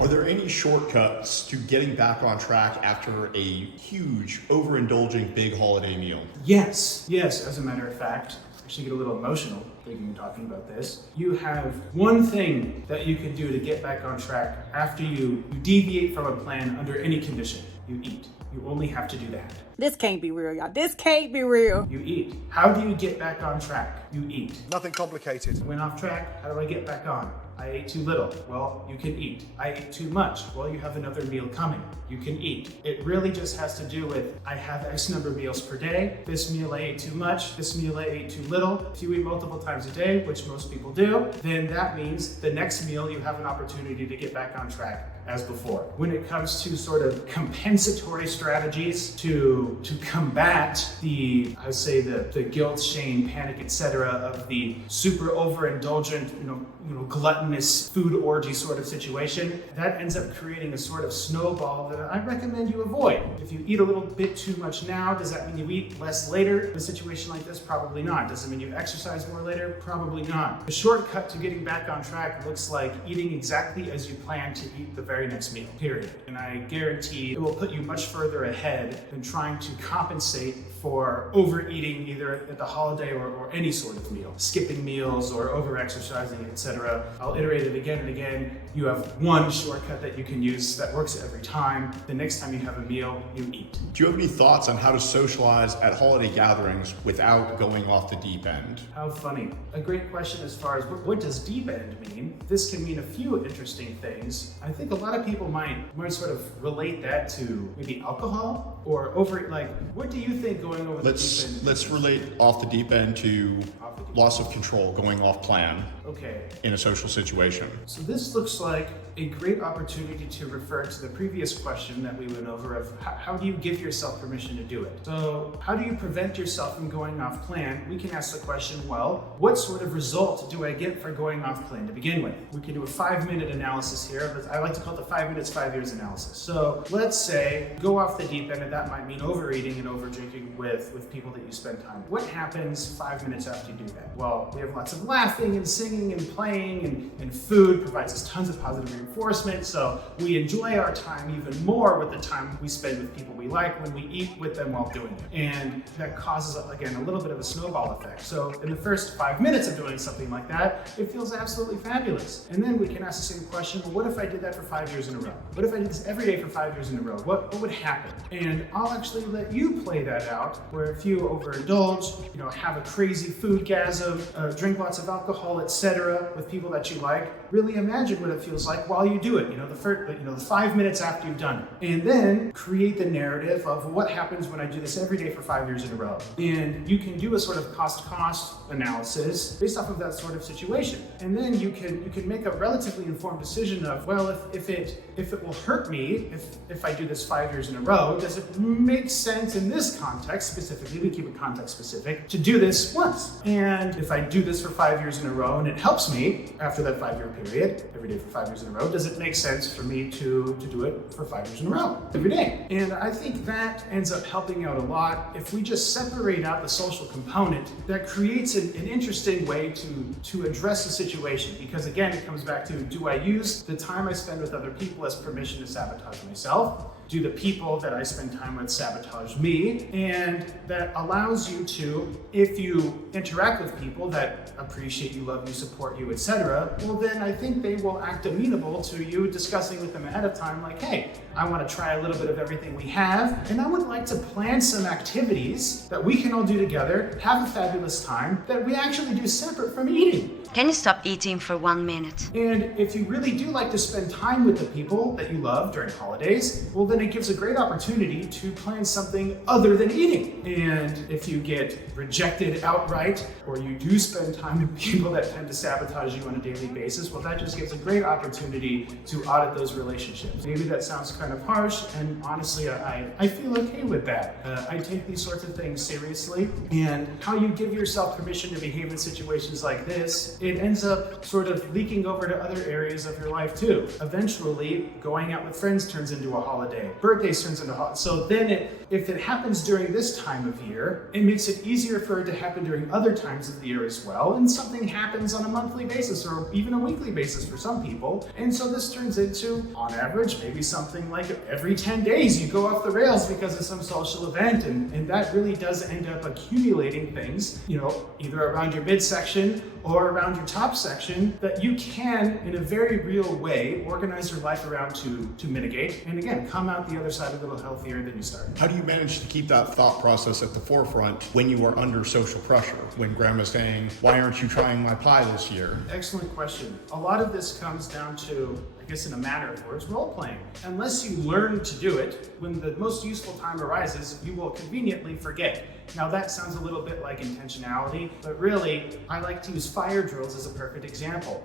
Are there any shortcuts to getting back on track after a huge, overindulging big holiday meal? Yes, as a matter of fact. I should get a little emotional thinking and talking about this. You have one thing that you can do to get back on track after you deviate from a plan under any condition. You eat. You only have to do that. This can't be real, y'all. This can't be real. You eat. How do you get back on track? You eat. Nothing complicated. Went off track, how do I get back on? I ate too little. Well, you can eat. I ate too much. Well, you have another meal coming. You can eat. It really just has to do with, I have X number of meals per day. This meal I ate too much. This meal I ate too little. If you eat multiple times a day, which most people do, then that means the next meal you have an opportunity to get back on track as before. When it comes to sort of compensatory strategies to combat the guilt, shame, panic, etc. of the super overindulgent, gluttonous food orgy sort of situation, that ends up creating a sort of snowball that I recommend you avoid. If you eat a little bit too much now, does that mean you eat less later? In a situation like this, probably not. Does it mean you exercise more later? Probably not. The shortcut to getting back on track looks like eating exactly as you plan to eat the very next meal, period. And I guarantee it will put you much further ahead than trying to compensate for overeating either at the holiday or any sort of meal, skipping meals or over-exercising, etc. I'll iterate it again and again. You have one shortcut that you can use that works every time. The next time you have a meal, you eat. Do you have any thoughts on how to socialize at holiday gatherings without going off the deep end? How funny. A great question as far as what does deep end mean? This can mean a few interesting things. I think a lot of people might sort of relate that to maybe alcohol or what do you think going over the deep end? Let's relate off the deep end to loss of control, going off plan. Okay. In a social situation. So this looks like a great opportunity to refer to the previous question that we went over of how do you give yourself permission to do it? So how do you prevent yourself from going off plan? We can ask the question, well, what sort of result do I get for going off plan to begin with? We can do a 5-minute analysis here. I like to call it the 5 minutes, 5 years analysis. So let's say go off the deep end, and that might mean overeating and overdrinking with people that you spend time with. What happens 5 minutes after you do that? Well, we have lots of laughing and singing and playing, and food provides us tons of positive reinforcement, so we enjoy our time even more with the time we spend with people we like when we eat with them while doing it. And that causes, again, a little bit of a snowball effect. So in the first 5 minutes of doing something like that, it feels absolutely fabulous. And then we can ask the same question, well, what if I did that for 5 years in a row? What if I did this every day for 5 years in a row? What would happen? And I'll actually let you play that out, where if you overindulge, have a crazy foodgasm, drink lots of alcohol, etc., with people that you like, really imagine what it feels like while you do it, the 5 minutes after you've done it. And then create the narrative of what happens when I do this every day for 5 years in a row. And you can do a sort of cost analysis based off of that sort of situation. And then you can make a relatively informed decision of, well, if it will hurt me if I do this 5 years in a row, does it make sense in this context specifically, we keep it context specific, to do this once? And if I do this for 5 years in a row and it helps me after that 5 year period, every day for 5 years in a row, does it make sense for me to do it for 5 years in a row, every day? And I think that ends up helping out a lot. If we just separate out the social component, that creates an interesting way to address the situation. Because again, it comes back to, do I use the time I spend with other people as permission to sabotage myself? Do the people that I spend time with sabotage me? And that allows you to, if you interact with people that appreciate you, love you, support you, etc., well then I think they will act amenable to you discussing with them ahead of time, like, hey, I want to try a little bit of everything we have, and I would like to plan some activities that we can all do together, have a fabulous time, that we actually do separate from eating. Can you stop eating for 1 minute? And if you really do like to spend time with the people that you love during holidays, well then it gives a great opportunity to plan something other than eating. And if you get rejected outright, or you do spend time with people that tend to sabotage you on a daily basis, well that just gives a great opportunity to audit those relationships. Maybe that sounds kind of harsh, and honestly I feel okay with that. I take these sorts of things seriously, and how you give yourself permission to behave in situations like this, it ends up sort of leaking over to other areas of your life too. Eventually, going out with friends turns into a holiday. Birthdays turns into holidays. So then if it happens during this time of year, it makes it easier for it to happen during other times of the year as well. And something happens on a monthly basis or even a weekly basis for some people. And so this turns into, on average, maybe something like every 10 days you go off the rails because of some social event. And that really does end up accumulating things, either around your midsection or around your top section that you can, in a very real way, organize your life around to mitigate. And again, come out the other side a little healthier than you started. How do you manage to keep that thought process at the forefront when you are under social pressure? When grandma's saying, why aren't you trying my pie this year? Excellent question. A lot of this comes down to, I guess in a matter of words, role playing. Unless you learn to do it, when the most useful time arises, you will conveniently forget. Now that sounds a little bit like intentionality, but really, I like to use fire drills as a perfect example.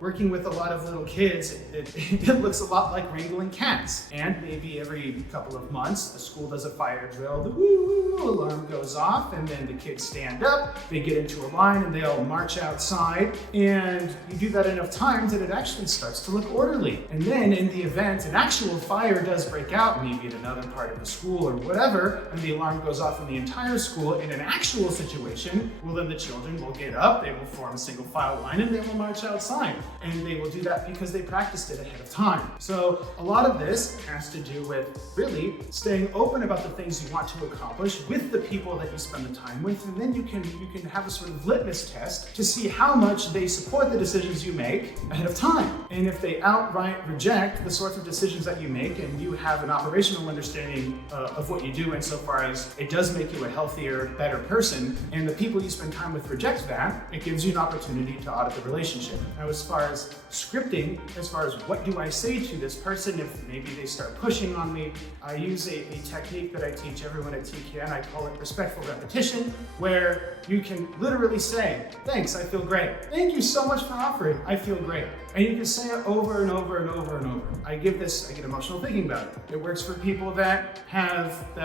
Working with a lot of little kids, it looks a lot like wrangling cats. And maybe every couple of months, the school does a fire drill, the woo alarm goes off, and then the kids stand up, they get into a line, and they all march outside. And you do that enough times that it actually starts to look orderly. And then in the event an actual fire does break out, maybe at another part of the school or whatever, and the alarm goes off in the entire school in an actual situation, well then the children will get up, they will form a single file line, and they will march outside. And they will do that because they practiced it ahead of time. So a lot of this has to do with really staying open about the things you want to accomplish with the people that you spend the time with, and then you can have a sort of litmus test to see how much they support the decisions you make ahead of time. And if they outright reject the sorts of decisions that you make, and you have an operational understanding of what you do insofar as it does make you a healthier, better person, and the people you spend time with reject that, it gives you an opportunity to audit the relationship. Now, as far as scripting, as far as what do I say to this person if maybe they start pushing on me, I use a technique that I teach everyone at TKN. I call it respectful repetition, where you can literally say, thanks, I feel great. Thank you so much for offering, I feel great. And you can say it over and over and over and over. I get emotional thinking about it. It works for people that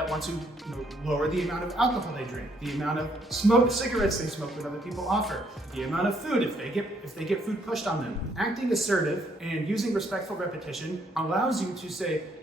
want to lower the amount of alcohol they drink, the amount of cigarettes they smoke that other people offer, the amount of food if they get food pushed on them. Acting assertive and using respectful repetition allows you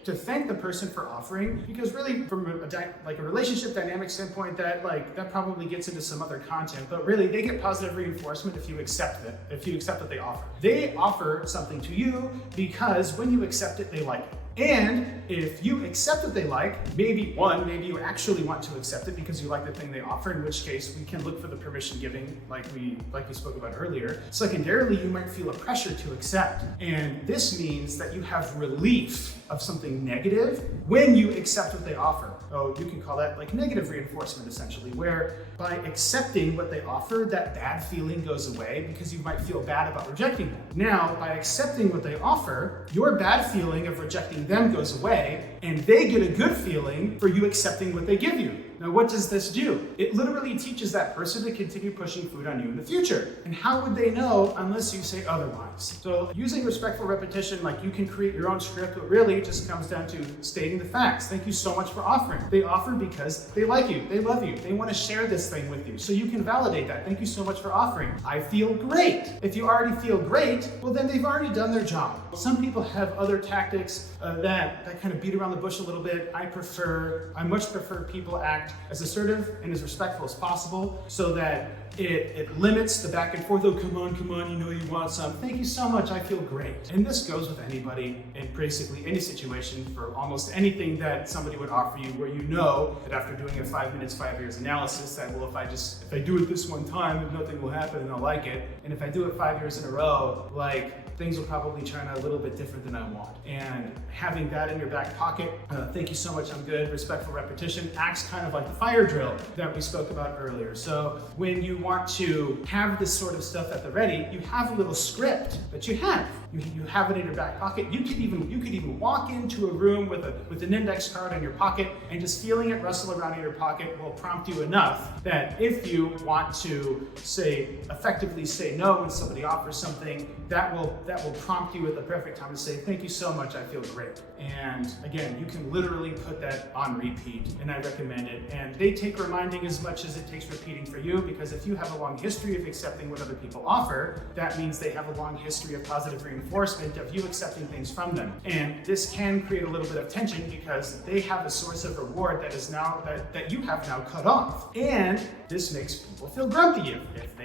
to thank the person for offering, because really from a relationship dynamic standpoint, that probably gets into some other content, but really they get positive reinforcement if you accept what they offer. They offer something to you because when you accept it, they like it. And if you accept what they like, maybe you actually want to accept it because you like the thing they offer, in which case we can look for the permission giving like we spoke about earlier. Secondarily, you might feel a pressure to accept. And this means that you have relief of something negative when you accept what they offer. Oh, you can call that like negative reinforcement, essentially, where by accepting what they offer, that bad feeling goes away because you might feel bad about rejecting them. Now, by accepting what they offer, your bad feeling of rejecting them goes away, and they get a good feeling for you accepting what they give you. Now, what does this do? It literally teaches that person to continue pushing food on you in the future. And how would they know unless you say otherwise? So using respectful repetition, you can create your own script, but really it just comes down to stating the facts. Thank you so much for offering. They offer because they like you, they love you, they want to share this thing with you. So you can validate that. Thank you so much for offering. I feel great. If you already feel great, well then they've already done their job. Some people have other tactics that kind of beat around the bush a little bit. I much prefer people act as assertive and as respectful as possible, so that it limits the back and forth. Oh, come on, you want some. Thank you so much, I feel great. And this goes with anybody in basically any situation for almost anything that somebody would offer you, where you know that after doing a 5 minutes, 5 years analysis, that well, if I do it this one time, then nothing will happen and I'll like it. And if I do it 5 years in a row, things will probably turn out a little bit different than I want. And having that in your back pocket, thank you so much, I'm good, respectful repetition, acts kind of like the fire drill that we spoke about earlier. So when you want to have this sort of stuff at the ready, you have a little script that you have. You have it in your back pocket. You could even walk into a room with an index card in your pocket, and just feeling it rustle around in your pocket will prompt you enough that if you want to effectively say no when somebody offers something, that will will prompt you at the perfect time to say, thank you so much, I feel great. And again, you can literally put that on repeat, and I recommend it. And they take reminding as much as it takes repeating for you, because if you have a long history of accepting what other people offer, that means they have a long history of positive reinforcement of you accepting things from them. And this can create a little bit of tension because they have a source of reward that is now that you have now cut off. And this makes people feel grumpy. If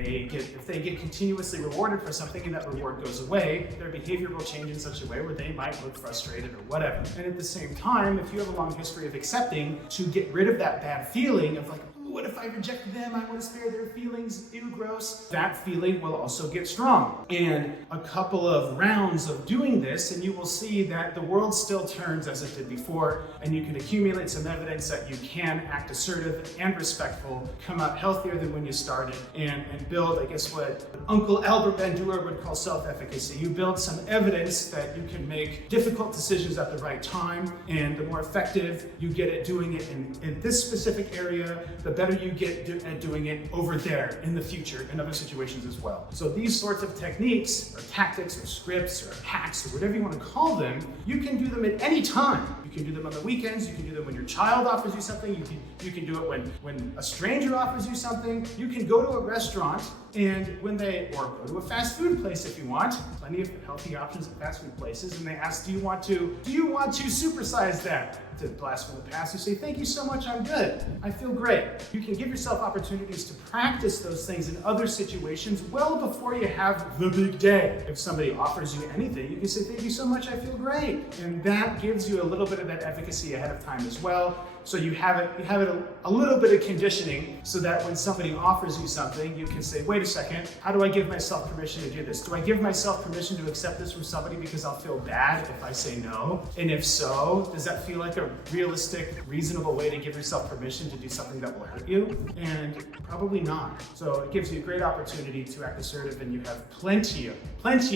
they get continuously rewarded for something and that reward goes away, their behavior will change in such a way where they might look frustrated or whatever. And at the same time, if you have a long history of accepting, to get rid of that bad feeling of like, what if I reject them? I want to spare their feelings. Ew, gross. That feeling will also get strong. And a couple of rounds of doing this, and you will see that the world still turns as it did before, and you can accumulate some evidence that you can act assertive and respectful, come out healthier than when you started, and build, I guess, what Uncle Albert Bandura would call self-efficacy. You build some evidence that you can make difficult decisions at the right time, and the more effective you get at doing it in this specific area, the better you get at doing it over there in the future in other situations as well. So these sorts of techniques or tactics or scripts or hacks or whatever you want to call them, you can do them at any time. You can do them on the weekends, you can do them when your child offers you something, you can do it when a stranger offers you something. You can go to a restaurant and or go to a fast food place if you want. Plenty of healthy options at fast food places, and they ask, do you want to supersize that? To blast from the past, you say, thank you so much, I'm good. I feel great. You can give yourself opportunities to practice those things in other situations well before you have the big day. If somebody offers you anything, you can say, thank you so much, I feel great. And that gives you a little bit of that efficacy ahead of time as well. So you have a little bit of conditioning so that when somebody offers you something, you can say, wait a second, how do I give myself permission to do this? Do I give myself permission to accept this from somebody because I'll feel bad if I say no? And if so, does that feel like a realistic, reasonable way to give yourself permission to do something that will hurt you? And probably not. So it gives you a great opportunity to act assertive, and you have plenty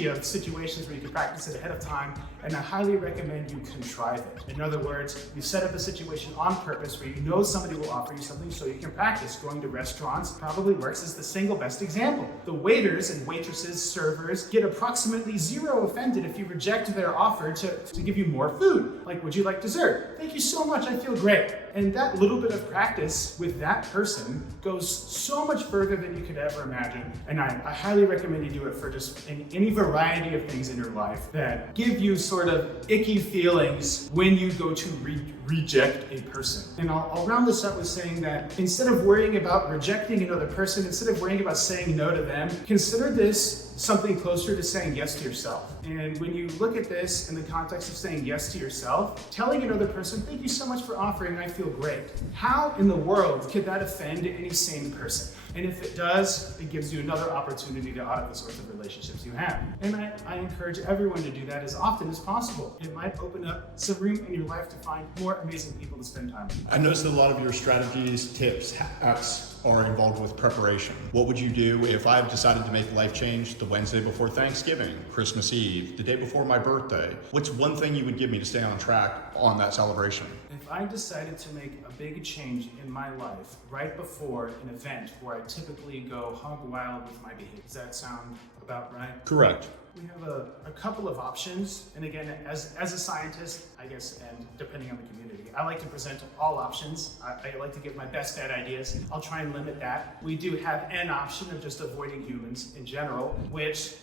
of situations where you can practice it ahead of time, and I highly recommend you contrive it. In other words, you set up a situation on purpose where you know somebody will offer you something so you can practice. Going to restaurants probably works as the single best example. The waiters and waitresses, servers, get approximately zero offended if you reject their offer to give you more food. Like, would you like dessert? Thank you so much, I feel great. And that little bit of practice with that person goes so much further than you could ever imagine. And I highly recommend you do it for just any variety of things in your life that give you sort of icky feelings when you go to reject a person. And I'll round this up with saying that instead of worrying about rejecting another person, instead of worrying about saying no to them, consider this something closer to saying yes to yourself. And when you look at this in the context of saying yes to yourself, telling another person, thank you so much for offering, I feel great. How in the world could that offend any sane person? And if it does, it gives you another opportunity to audit the sorts of relationships you have. And I encourage everyone to do that as often as possible. It might open up some room in your life to find more amazing people to spend time with. I noticed that a lot of your strategies, tips, hacks are involved with preparation. What would you do if I've decided to make a life change the Wednesday before Thanksgiving, Christmas Eve, the day before my birthday? What's one thing you would give me to stay on track on that celebration? If I decided to make a big change in my life right before an event where I typically go hog wild with my behavior, does that sound about right? Correct. We have a couple of options, and again, as a scientist, I guess, and depending on the community, I like to present all options. I like to give my best bad ideas. I'll try and limit that. We do have an option of just avoiding humans in general, which,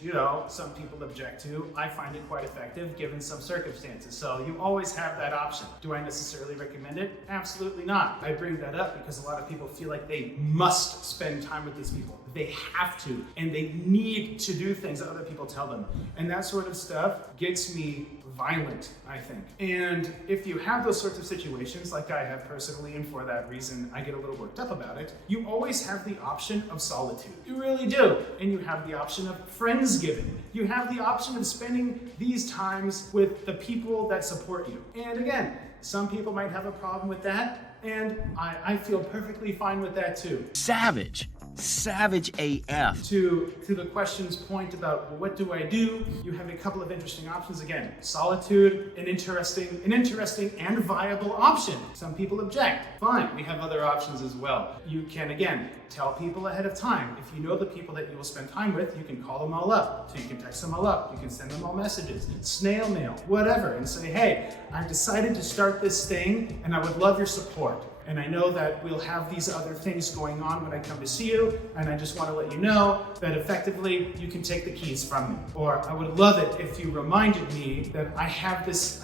some people object to. I find it quite effective given some circumstances. So you always have that option. Do I necessarily recommend it? Absolutely not. I bring that up because a lot of people feel like they must spend time with these people. They have to, and they need to do things that other people tell them. And that sort of stuff gets me violent, I think. And if you have those sorts of situations, like I have personally, and for that reason I get a little worked up about it, you always have the option of solitude. You really do. And you have the option of friendsgiving. You have the option of spending these times with the people that support you. And again, some people might have a problem with that, and I feel perfectly fine with that too. Savage. savage AF. To the question's point about, well, what do I do? You have a couple of interesting options. Again, solitude, an interesting and viable option. Some people object. Fine, we have other options as well. You can, again, tell people ahead of time. If you know the people that you will spend time with, you can call them all up. So you can text them all up. You can send them all messages, snail mail, whatever, and say, hey, I've decided to start this thing and I would love your support. And I know that we'll have these other things going on when I come to see you, and I just want to let you know that effectively you can take the keys from me. Or I would love it if you reminded me that I have this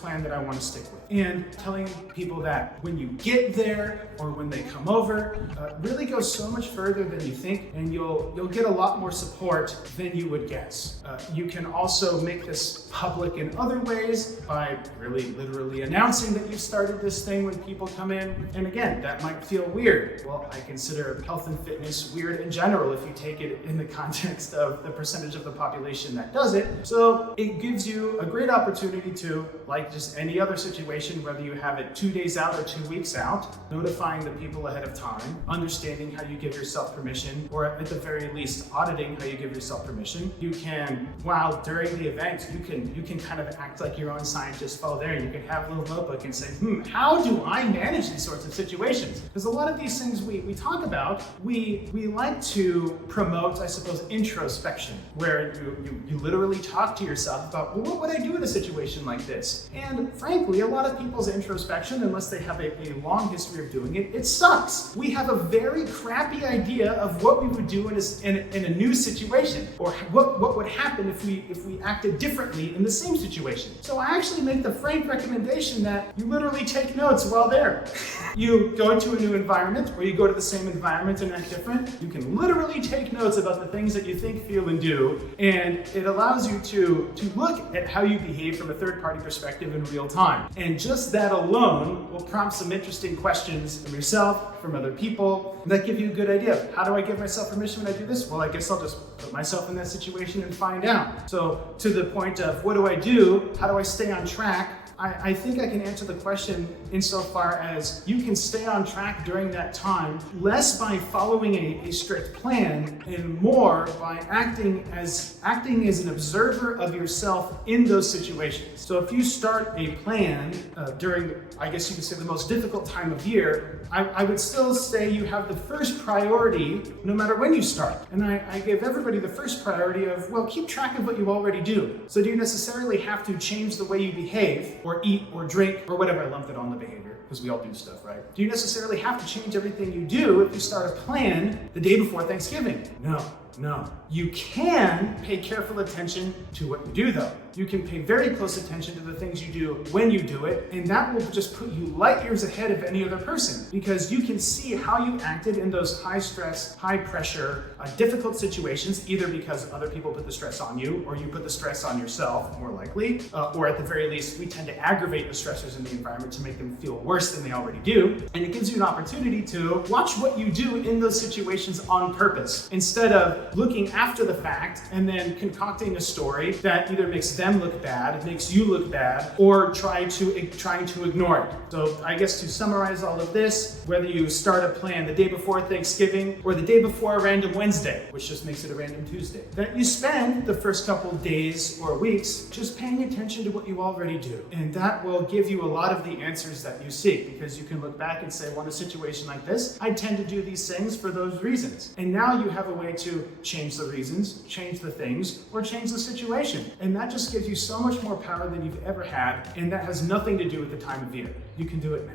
plan that I want to stick with. And telling people that when you get there or when they come over really goes so much further than you think, and you'll get a lot more support than you would guess. You can also make this public in other ways by really literally announcing that you've started this thing when people come in. And again, that might feel weird. Well, I consider health and fitness weird in general if you take it in the context of the percentage of the population that does it. So it gives you a great opportunity to, like just any other situation, whether you have it 2 days out or 2 weeks out, notifying the people ahead of time, understanding how you give yourself permission, or at the very least auditing how you give yourself permission. You can, while during the event, you can kind of act like your own scientist while there. You can have a little notebook and say, how do I manage these sorts of situations? Because a lot of these things we talk about, we like to promote, I suppose, introspection, where you literally talk to yourself about, well, what would I do in a situation like this? And frankly, a lot of people's introspection, unless they have a long history of doing it, it sucks. We have a very crappy idea of what we would do in a new situation, or what would happen if we acted differently in the same situation. So I actually make the frank recommendation that you literally take notes while there. You go to a new environment, or you go to the same environment and act different, you can literally take notes about the things that you think, feel, and do, and it allows you to look at how you behave from a third-party perspective in real time. And just that alone will prompt some interesting questions from yourself, from other people, that give you a good idea of, how do I give myself permission when I do this? Well, I guess I'll just put myself in that situation and find out. So to the point of, what do I do? How do I stay on track? I think I can answer the question insofar as you can stay on track during that time, less by following a strict plan and more by acting as an observer of yourself in those situations. So if you start a plan during, I guess you could say, the most difficult time of year, I would still say you have the first priority no matter when you start. And I give everybody the first priority of, well, keep track of what you already do. So do you necessarily have to change the way you behave, or eat, or drink, or whatever? I lumped it on the behavior, because we all do stuff, right? Do you necessarily have to change everything you do if you start a plan the day before Thanksgiving? No. You can pay careful attention to what you do, though. You can pay very close attention to the things you do when you do it, and that will just put you light years ahead of any other person, because you can see how you acted in those high stress, high pressure, difficult situations, either because other people put the stress on you, or you put the stress on yourself, more likely, or at the very least, we tend to aggravate the stressors in the environment to make them feel worse than they already do. And it gives you an opportunity to watch what you do in those situations on purpose, instead of looking after the fact and then concocting a story that either makes them look bad, makes you look bad, or trying to ignore it. So I guess to summarize all of this, whether you start a plan the day before Thanksgiving or the day before a random Wednesday, which just makes it a random Tuesday, that you spend the first couple days or weeks just paying attention to what you already do. And that will give you a lot of the answers that you seek, because you can look back and say, well, in a situation like this, I tend to do these things for those reasons. And now you have a way to change the reasons, change the things, or change the situation. And that just gives you so much more power than you've ever had, and that has nothing to do with the time of year. You can do it now.